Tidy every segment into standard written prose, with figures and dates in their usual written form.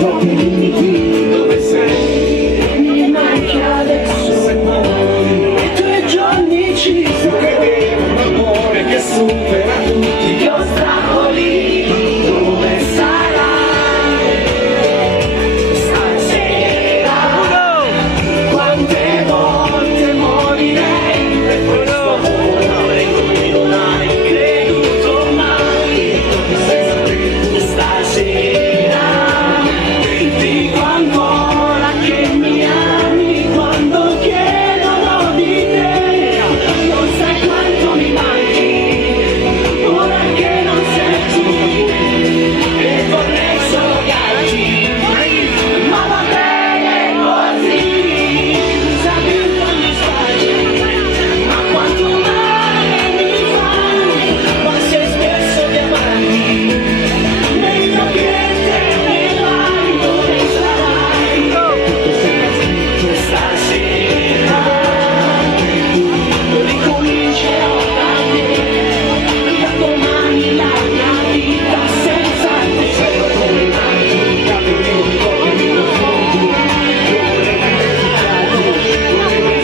Dove sei? Mi manchi adesso se muori. I tuoi giorni ci credevo un amore che supera tutti gli ostacoli. Dove sarai stasera? Quante volte morirei per questo amore come non hai creduto mai. Senza te stasera dico ancora che mi ami quando chiedono di te. Non sai quanto mi manchi ora che non sei tu, e vorrei solo darti, ma va bene così. Sai quando sbagli, ma quanto male mi fai, ma sei spesso di amarmi, meglio che te ne vai. Dove sarai? Stasera ricomincerò da te, da domani la mia vita senza te. Come mai capiremo di come mi confondo,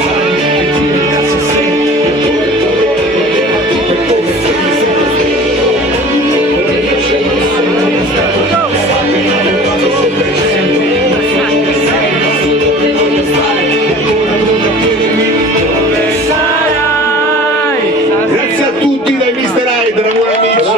vorrei grazie sempre per il tuo per come sei sempre vorrei sempre stato sempre Grazie a tutti dai Mr. Hyder, amici.